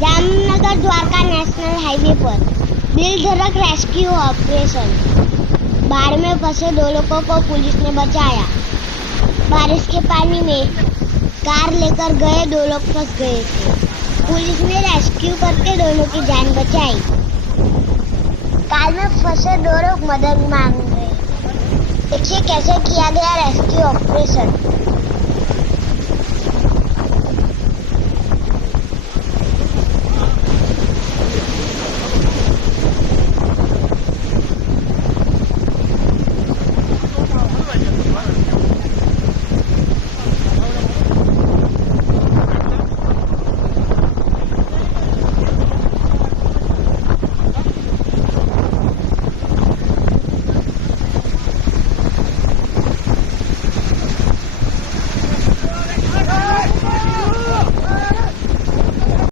Jamnagar Dwarka national highway पर दिल धड़क रेस्क्यू ऑपरेशन। बाढ़ में फंसे 2 लोगों को पुलिस ने बचाया। बारिश के पानी में कार लेकर गए 2 लोग फंस गए थे। पुलिस ने रेस्क्यू करके दोनों की जान बचाई। कार में फंसे 2 लोग मदद मांग रहे। देखिए कैसे किया गया रेस्क्यू ऑपरेशन।